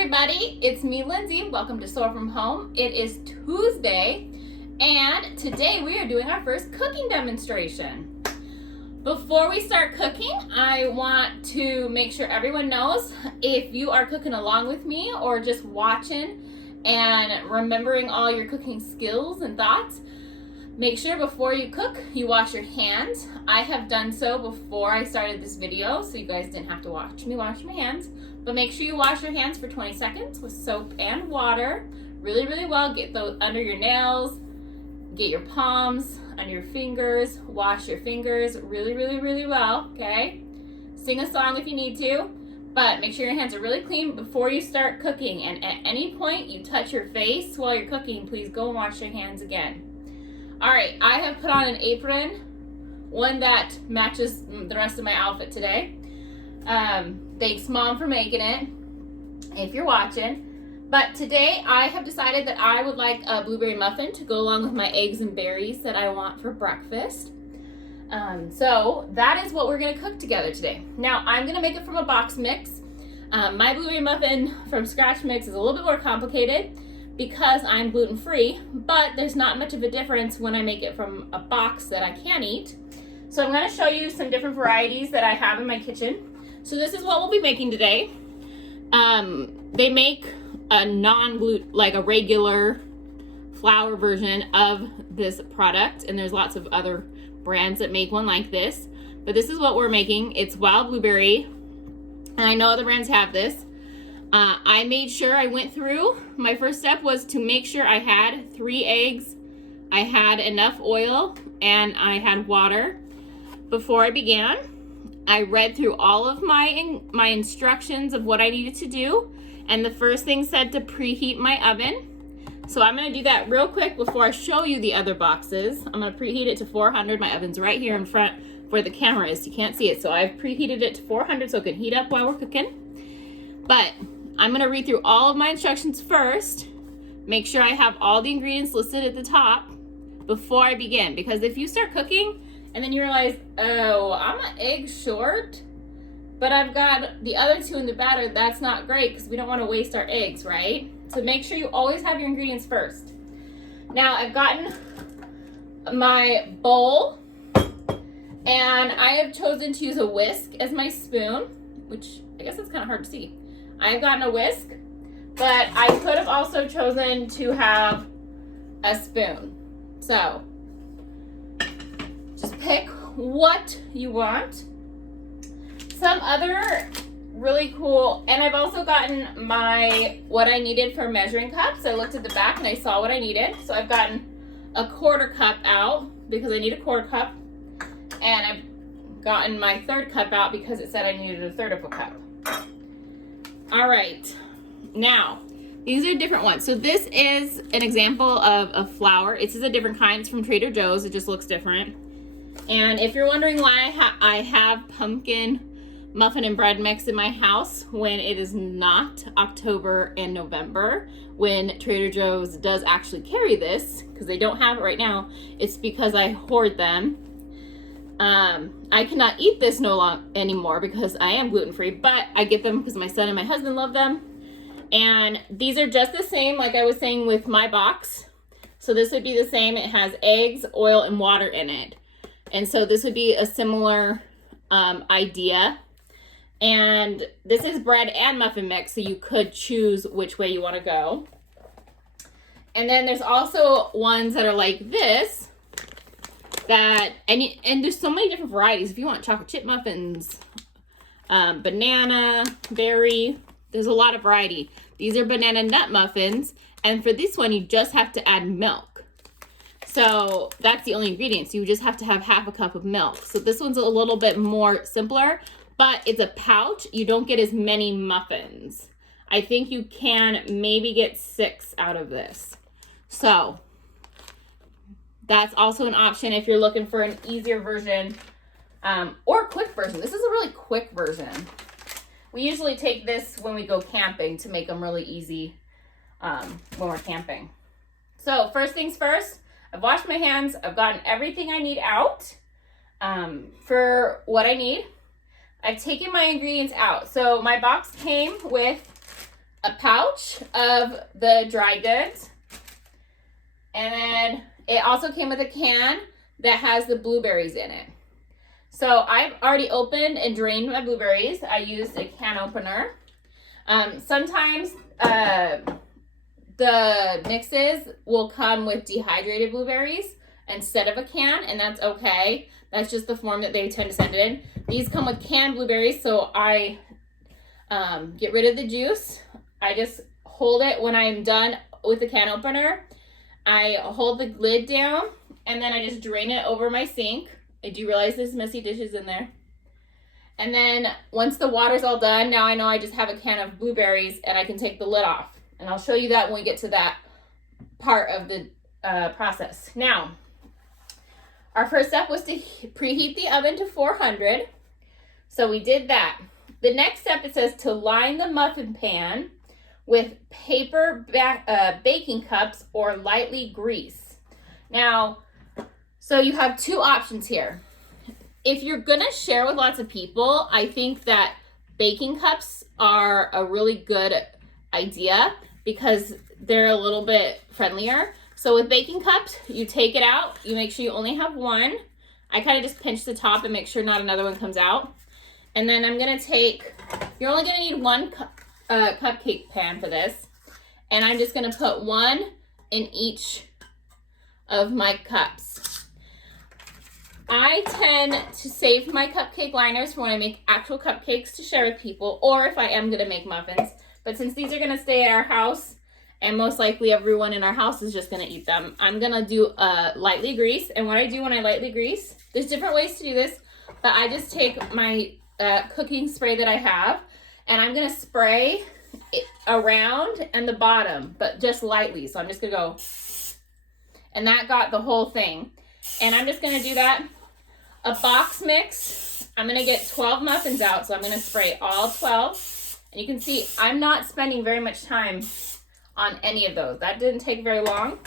everybody, it's me, Lindsay. Welcome to SOAR from Home. It is Tuesday, and today we are doing our first cooking demonstration. Before we start cooking, I want to make sure everyone knows if you are cooking along with me or just watching and remembering all your cooking skills and thoughts, make sure before you cook, you wash your hands. I have done so before I started this video, so you guys didn't have to watch me wash my hands. But make sure you wash your hands for 20 seconds with soap and water really, really well. Get those under your nails, get your palms, under your fingers, wash your fingers really, really, really well, okay? Sing a song if you need to, but make sure your hands are really clean before you start cooking. And at any point you touch your face while you're cooking, please go and wash your hands again. All right, I have put on an apron, one that matches the rest of my outfit today. Thanks, Mom, for making it, if you're watching. But today I have decided that I would like a blueberry muffin to go along with my eggs and berries that I want for breakfast. So that is what we're gonna cook together today. Now, I'm gonna make it from a box mix. My blueberry muffin from scratch mix is a little bit more complicated because I'm gluten-free, but there's not much of a difference when I make it from a box that I can eat. So I'm gonna show you some different varieties that I have in my kitchen. So this is what we'll be making today. They make a non-gluten, like a regular flour version of this product, and there's lots of other brands that make one like this. But this is what we're making. It's wild blueberry, and I know other brands have this. I made sure I went through. My first step was to make sure I had 3 eggs, I had enough oil, and I had water. Before I began, I read through all of my instructions of what I needed to do, and the first thing said to preheat my oven. So I'm going to do that real quick before I show you the other boxes. I'm going to preheat it to 400. My oven's right here in front where the camera is. You can't see it, so I've preheated it to 400 so it can heat up while we're cooking. But I'm going to read through all of my instructions first, make sure I have all the ingredients listed at the top before I begin, because if you start cooking and then you realize, oh, I'm an egg short, but I've got the other 2 in the batter, that's not great because we don't want to waste our eggs, right? So make sure you always have your ingredients first. Now I've gotten my bowl, and I have chosen to use a whisk as my spoon, which I guess it's kind of hard to see. I've gotten a whisk, but I could have also chosen to have a spoon. So just pick what you want. Some other really cool, and I've also gotten what I needed for measuring cups. I looked at the back and I saw what I needed. So I've gotten a 1/4 cup out because I need a 1/4 cup. And I've gotten my 1/3 cup out because it said I needed a 1/3 of a cup. All right, now these are different ones. So this is an example of a flour. It's a different kind. It's from Trader Joe's. It just looks different. And if you're wondering why I have pumpkin muffin and bread mix in my house when it is not October and November, when Trader Joe's does actually carry this, because they don't have it right now, it's because I hoard them. I cannot eat this anymore because I am gluten-free, but I get them because my son and my husband love them. And these are just the same, like I was saying with my box. So this would be the same. It has eggs, oil, and water in it. And so this would be a similar idea. And this is bread and muffin mix, so you could choose which way you want to go. And then there's also ones that are like this, and there's so many different varieties. If you want chocolate chip muffins, banana, berry, there's a lot of variety. These are banana nut muffins, and for this one, you just have to add milk. So that's the only ingredients. You just have to have 1/2 cup of milk. So this one's a little bit more simpler, but it's a pouch. You don't get as many muffins. I think you can maybe get 6 out of this. So that's also an option if you're looking for an easier version or a quick version. This is a really quick version. We usually take this when we go camping to make them really easy when we're camping. So first things first, I've washed my hands. I've gotten everything I need out for what I need. I've taken my ingredients out. So my box came with a pouch of the dry goods. And then it also came with a can that has the blueberries in it. So I've already opened and drained my blueberries. I used a can opener. Sometimes the mixes will come with dehydrated blueberries instead of a can, and that's okay. That's just the form that they tend to send it in. These come with canned blueberries, so I get rid of the juice. I just hold it when I'm done with the can opener. I hold the lid down, and then I just drain it over my sink. I do realize there's messy dishes in there. And then once the water's all done, now I know I just have a can of blueberries and I can take the lid off. And I'll show you that when we get to that part of the process. Now, our first step was to preheat the oven to 400. So we did that. The next step, it says to line the muffin pan with paper baking cups or lightly grease. Now, so you have two options here. If you're gonna share with lots of people, I think that baking cups are a really good idea because they're a little bit friendlier. So with baking cups, you take it out, you make sure you only have one. I kind of just pinch the top and make sure not another one comes out. And then I'm gonna take, you're only gonna need one cupcake pan for this. And I'm just gonna put one in each of my cups. I tend to save my cupcake liners for when I make actual cupcakes to share with people, or if I am gonna make muffins. But since these are gonna stay at our house, and most likely everyone in our house is just gonna eat them, I'm gonna do lightly grease. And what I do when I lightly grease, there's different ways to do this, but I just take my cooking spray that I have, and I'm gonna spray it around and the bottom, but just lightly. So I'm just gonna go, and that got the whole thing. And I'm just gonna do that. A box mix, I'm gonna get 12 muffins out, so I'm gonna spray all 12. And you can see I'm not spending very much time on any of those. That didn't take very long.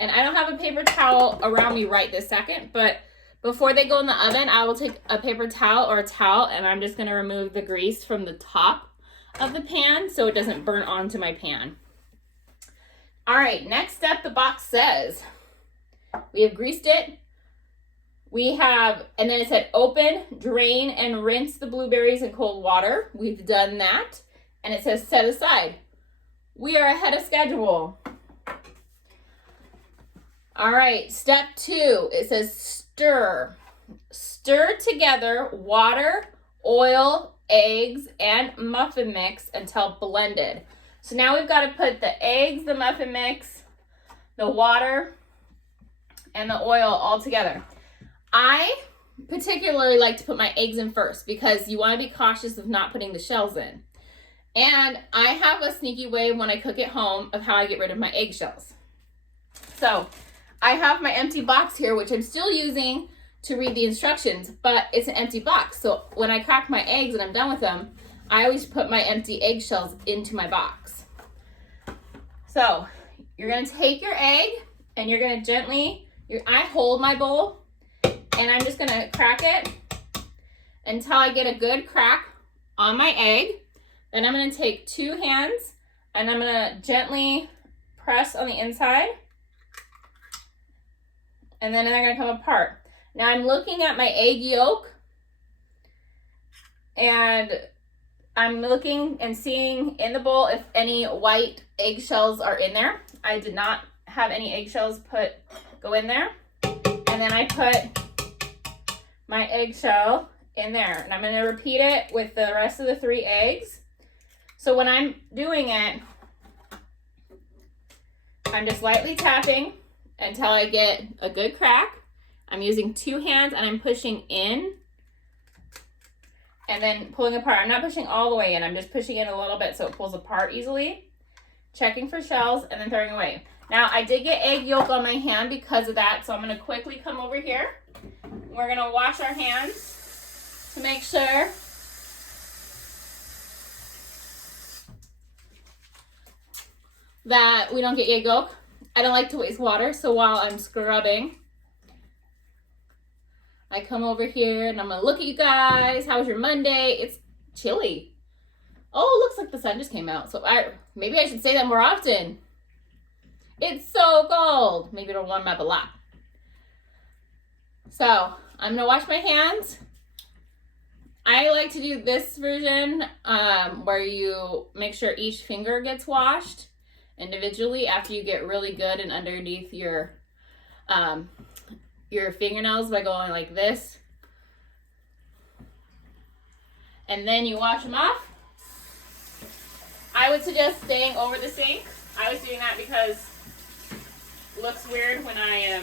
And I don't have a paper towel around me right this second, but before they go in the oven, I will take a paper towel or a towel, and I'm just gonna remove the grease from the top of the pan so it doesn't burn onto my pan. All right, next step, the box says, we have greased it. We have, and then it said open, drain, and rinse the blueberries in cold water. We've done that. And it says set aside. We are ahead of schedule. All right, step 2, it says stir. Stir together water, oil, eggs, and muffin mix until blended. So now we've got to put the eggs, the muffin mix, the water, and the oil all together. I particularly like to put my eggs in first because you want to be cautious of not putting the shells in. And I have a sneaky way when I cook at home of how I get rid of my eggshells. So I have my empty box here, which I'm still using to read the instructions, but it's an empty box. So when I crack my eggs and I'm done with them, I always put my empty eggshells into my box. So you're gonna take your egg and you're gonna gently, I hold my bowl and I'm just gonna crack it until I get a good crack on my egg. Then I'm gonna take 2 hands and I'm gonna gently press on the inside. And then they're gonna come apart. Now I'm looking at my egg yolk and I'm looking and seeing in the bowl if any white eggshells are in there. I did not have any eggshells go in there. And then I put my eggshell in there. And I'm gonna repeat it with the rest of the 3 eggs. So when I'm doing it, I'm just lightly tapping until I get a good crack. I'm using 2 hands and I'm pushing in and then pulling apart. I'm not pushing all the way in. I'm just pushing in a little bit so it pulls apart easily. Checking for shells and then throwing away. Now I did get egg yolk on my hand because of that, so I'm gonna quickly come over here. We're gonna wash our hands to make sure that we don't get egg yolk. I don't like to waste water, so while I'm scrubbing, I come over here and I'm gonna look at you guys. How was your Monday? It's chilly. Oh, look, looks like the sun just came out. So maybe I should say that more often. It's so cold. Maybe it'll warm up a lot. So I'm gonna wash my hands. I like to do this version where you make sure each finger gets washed individually after you get really good and underneath your fingernails by going like this. And then you wash them off. I would suggest staying over the sink. I was doing that because it looks weird when I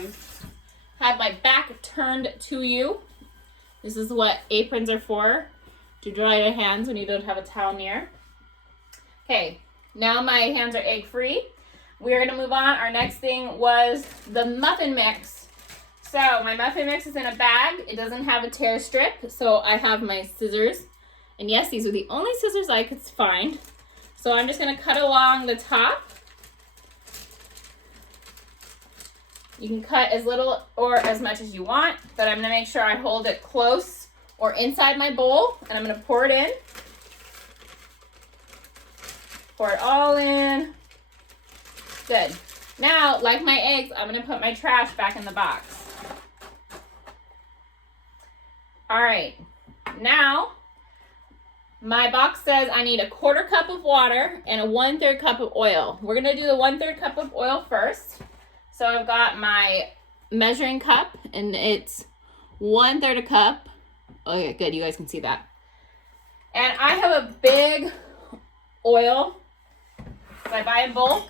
have my back turned to you. This is what aprons are for, to dry your hands when you don't have a towel near. Okay, now my hands are egg-free. We're gonna move on. Our next thing was the muffin mix. So my muffin mix is in a bag. It doesn't have a tear strip, so I have my scissors. And yes, these are the only scissors I could find. So I'm just gonna cut along the top. You can cut as little or as much as you want, but I'm gonna make sure I hold it close or inside my bowl, and I'm gonna pour it in. Pour it all in. Good. Now, like my eggs, I'm gonna put my trash back in the box. All right, now, my box says I need a 1/4 cup of water and a 1/3 cup of oil. We're gonna do the 1/3 cup of oil first. So I've got my measuring cup, and it's 1/3 a cup. Okay, good, you guys can see that. And I have a big oil that I buy in bulk,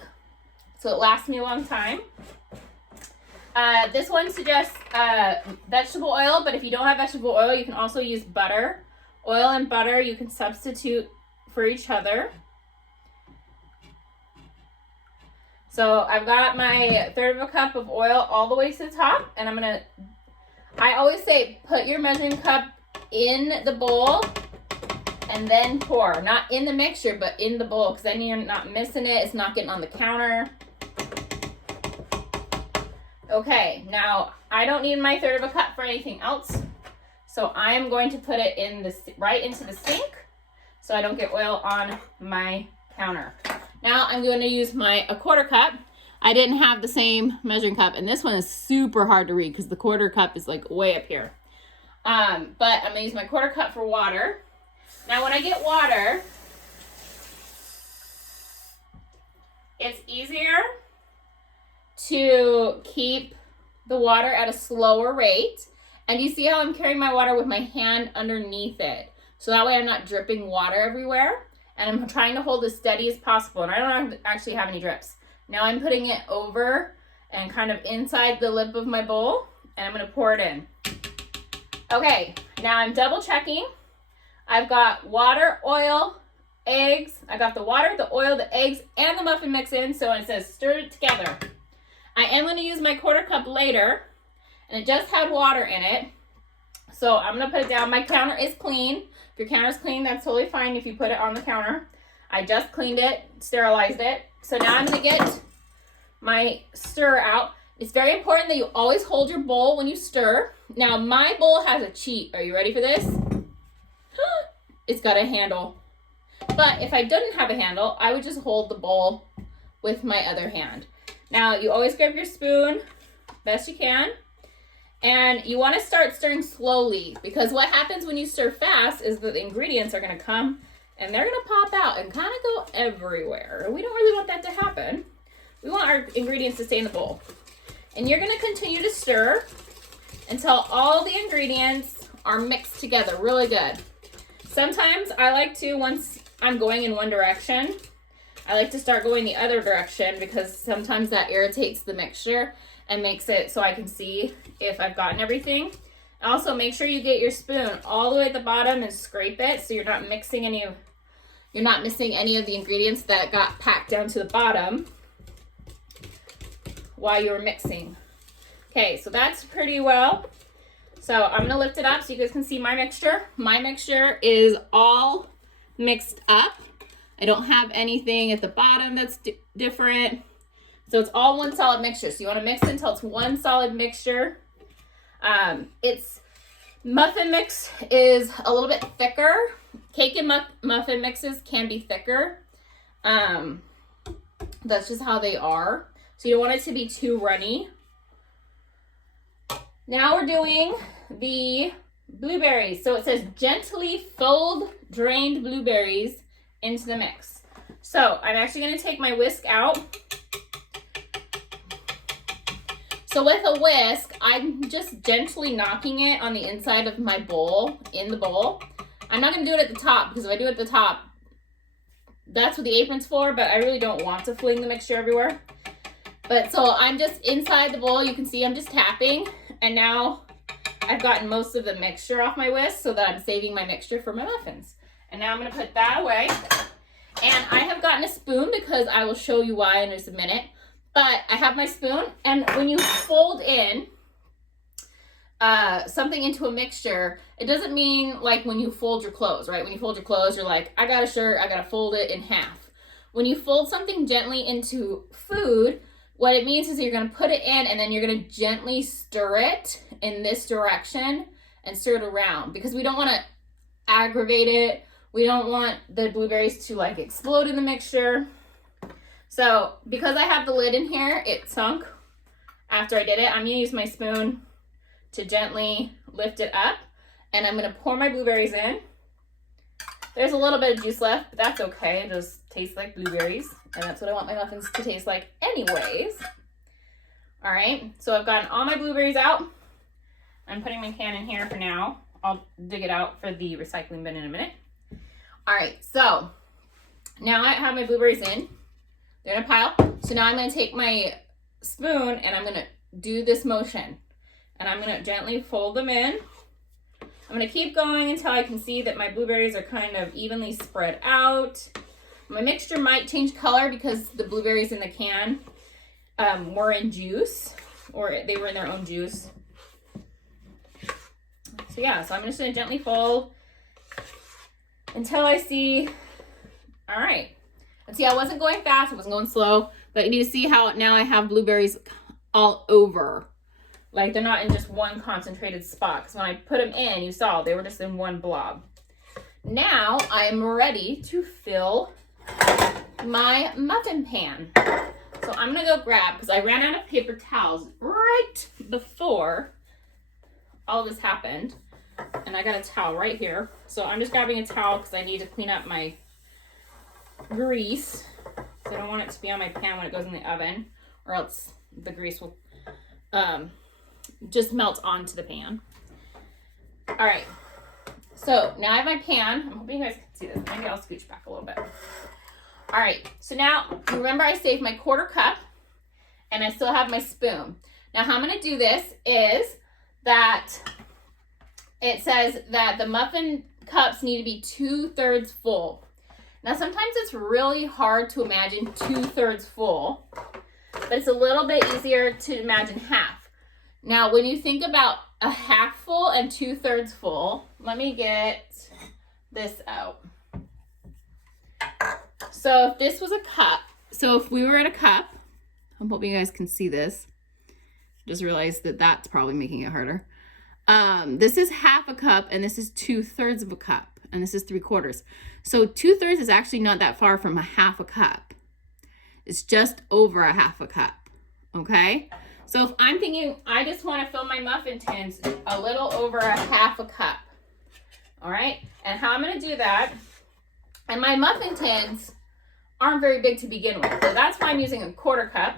so it lasts me a long time. This one suggests vegetable oil, but if you don't have vegetable oil, you can also use butter. Oil and butter, you can substitute for each other. So I've got my 1/3 of a cup of oil all the way to the top, and I always say put your measuring cup in the bowl and then pour. Not in the mixture, but in the bowl, because then you're not missing it. It's not getting on the counter. Okay, now I don't need my 1/3 of a cup for anything else. So I am going to put it in right into the sink so I don't get oil on my counter. Now I'm going to use a 1/4 cup. I didn't have the same measuring cup, and this one is super hard to read because the 1/4 cup is like way up here. But I'm gonna use my 1/4 cup for water. Now when I get water, it's easier to keep the water at a slower rate. And you see how I'm carrying my water with my hand underneath it. So that way I'm not dripping water everywhere. And I'm trying to hold as steady as possible. And I don't actually have any drips. Now I'm putting it over and kind of inside the lip of my bowl. And I'm going to pour it in. Okay, now I'm double checking. I've got water, oil, eggs. I got the water, the oil, the eggs, and the muffin mix in. So it says stir it together. I am going to use my 1/4 cup later. And it just had water in it. So I'm going to put it down. My counter is clean. If your counter is clean, that's totally fine if you put it on the counter. I just cleaned it, sterilized it. So now I'm going to get my stir out. It's very important that you always hold your bowl when you stir. Now my bowl has a cheat. Are you ready for this? It's got a handle. But if I didn't have a handle, I would just hold the bowl with my other hand. Now you always grab your spoon, best you can. And you want to start stirring slowly, because what happens when you stir fast is that the ingredients are going to come and they're going to pop out and kind of go everywhere. We don't really want that to happen. We want our ingredients to stay in the bowl. And you're going to continue to stir until all the ingredients are mixed together really good. Sometimes I like to, once I'm going in one direction, I like to start going the other direction, because sometimes that irritates the mixture and makes it so I can see if I've gotten everything. Also, make sure you get your spoon all the way at the bottom and scrape it so you're not missing any of the ingredients that got packed down to the bottom while you were mixing. Okay, so that's pretty well. So I'm gonna lift it up so you guys can see my mixture. My mixture is all mixed up. I don't have anything at the bottom that's different. So it's all one solid mixture. So you want to mix it until it's one solid mixture. Its muffin mix is a little bit thicker cake and muffin mixes can be thicker. That's just how they are. So you don't want it to be too runny. Now we're doing the blueberries. So it says gently fold drained blueberries into the mix. So I'm actually going to take my whisk out. So with a whisk, I'm just gently knocking it on the inside of my bowl, in the bowl. I'm not going to do it at the top, because if I do it at the top, that's what the apron's for, but I really don't want to fling the mixture everywhere. But so I'm just inside the bowl. You can see I'm just tapping, and now I've gotten most of the mixture off my whisk so that I'm saving my mixture for my muffins. And now I'm going to put that away. And I have gotten a spoon because I will show you why in just a minute. But I have my spoon, and when you fold in something into a mixture, it doesn't mean like when you fold your clothes, right? When you fold your clothes, you're like, I got a shirt, I gotta fold it in half. When you fold something gently into food, what it means is you're gonna put it in and then you're gonna gently stir it in this direction and stir it around, because we don't wanna aggravate it. We don't want the blueberries to like explode in the mixture. So because I have the lid in here, it sunk after I did it. I'm gonna use my spoon to gently lift it up, and I'm gonna pour my blueberries in. There's a little bit of juice left, but that's okay. It just tastes like blueberries, and that's what I want my muffins to taste like anyways. All right, so I've gotten all my blueberries out. I'm putting my can in here for now. I'll dig it out for the recycling bin in a minute. All right, so now I have my blueberries in. They're in a pile. So now I'm gonna take my spoon and I'm gonna do this motion. And I'm gonna gently fold them in. I'm gonna keep going until I can see that my blueberries are kind of evenly spread out. My mixture might change color because the blueberries in the can were in juice, or they were in their own juice. So yeah, so I'm just gonna gently fold until I see, all right. And see, I wasn't going fast, I wasn't going slow, but you need to see how now I have blueberries all over. Like they're not in just one concentrated spot. Because when I put them in, you saw they were just in one blob. Now I am ready to fill my muffin pan. So I'm gonna go grab, because I ran out of paper towels right before all this happened. And I got a towel right here. So I'm just grabbing a towel because I need to clean up my grease. So I don't want it to be on my pan when it goes in the oven, or else the grease will just melt onto the pan. All right, so now I have my pan. I'm hoping you guys can see this. Maybe I'll scooch back a little bit. All right, so now remember I saved my 1/4 cup and I still have my spoon. Now how I'm gonna do this is that it says that the muffin cups need to be 2/3 full. Now sometimes it's really hard to imagine 2/3 full, but it's a little bit easier to imagine half. Now, when you think about a half full and 2/3 full, let me get this out. So if this was a cup, so if we were at a cup, I'm hoping you guys can see this. Just realized that that's probably making it harder. This is half a cup and this is 2/3 of a cup, and this is 3/4. So 2/3 is actually not that far from a half a cup. It's just over a half a cup, okay? So if I'm thinking I just want to fill my muffin tins a little over a half a cup, all right? And how I'm going to do that, and my muffin tins aren't very big to begin with, so that's why I'm using a 1/4 cup.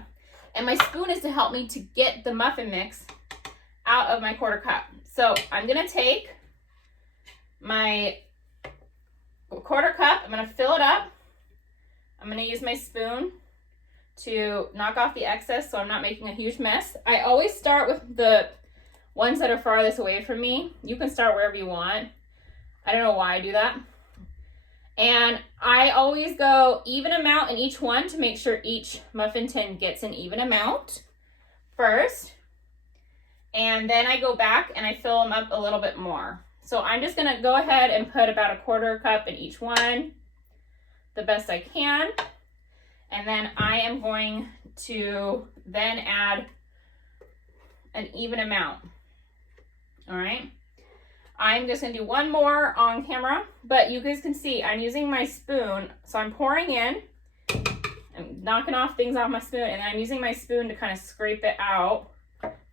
And my spoon is to help me to get the muffin mix out of my 1/4 cup. So I'm going to take my 1/4 cup, I'm going to fill it up. I'm going to use my spoon to knock off the excess so I'm not making a huge mess. I always start with the ones that are farthest away from me. You can start wherever you want. I don't know why I do that. And I always go even amount in each one to make sure each muffin tin gets an even amount first. And then I go back and I fill them up a little bit more. So I'm just gonna go ahead and put about a 1/4 cup in each one, the best I can. And then I am going to then add an even amount. All right. I'm just gonna do one more on camera, but you guys can see I'm using my spoon. So I'm pouring in, I'm knocking off things off my spoon, and then I'm using my spoon to kind of scrape it out.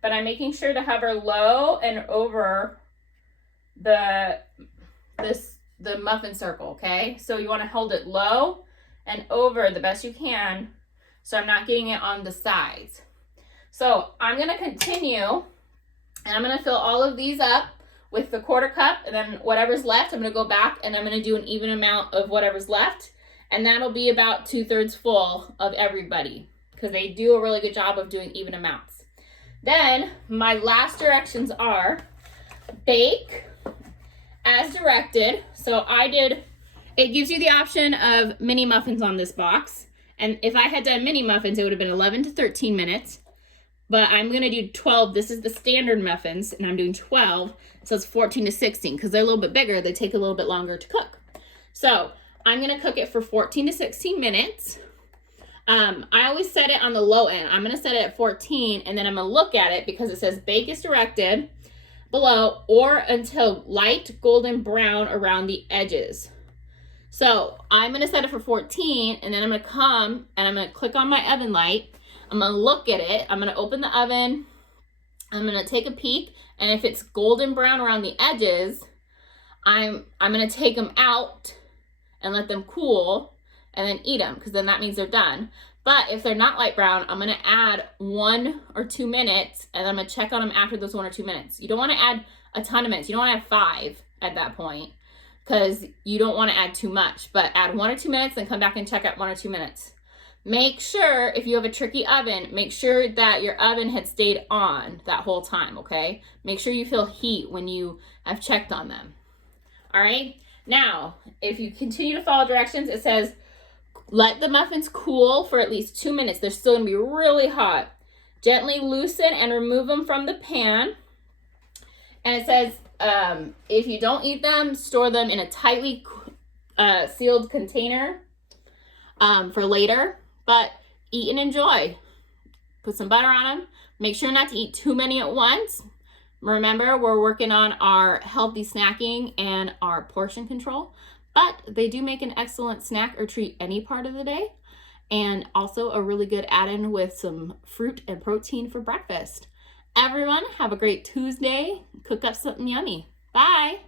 But I'm making sure to hover low and over the muffin circle, okay? So you wanna hold it low and over the best you can, so I'm not getting it on the sides. So I'm gonna continue, and I'm gonna fill all of these up with the 1/4 cup, and then whatever's left, I'm gonna go back and I'm gonna do an even amount of whatever's left, and that'll be about 2/3 full of everybody, because they do a really good job of doing even amounts. Then my last directions are bake as directed. So it gives you the option of mini muffins on this box. And if I had done mini muffins, it would have been 11 to 13 minutes. But I'm going to do 12. This is the standard muffins, and I'm doing 12. So it's 14 to 16. Because they're a little bit bigger, they take a little bit longer to cook. So I'm going to cook it for 14 to 16 minutes. I always set it on the low end. I'm going to set it at 14, and then I'm going to look at it because it says bake as directed below or until light golden brown around the edges. So I'm going to set it for 14, and then I'm going to come and I'm going to click on my oven light. I'm going to look at it. I'm going to open the oven. I'm going to take a peek, and if it's golden brown around the edges, I'm going to take them out and let them cool and then eat them, because then that means they're done. But if they're not light brown, I'm going to add 1 or 2 minutes, and I'm going to check on them after those 1 or 2 minutes. You don't want to add a ton of minutes. You don't want to add 5 at that point, because you don't want to add too much. But add 1 or 2 minutes, then come back and check at 1 or 2 minutes. Make sure, if you have a tricky oven, make sure that your oven had stayed on that whole time, okay? Make sure you feel heat when you have checked on them. All right? Now, if you continue to follow directions, it says, let the muffins cool for at least 2 minutes. They're still gonna be really hot. Gently loosen and remove them from the pan. And it says, if you don't eat them, store them in a tightly sealed container for later. But eat and enjoy. Put some butter on them. Make sure not to eat too many at once. Remember, we're working on our healthy snacking and our portion control. But they do make an excellent snack or treat any part of the day. And also a really good add-in with some fruit and protein for breakfast. Everyone, have a great Tuesday. Cook up something yummy. Bye.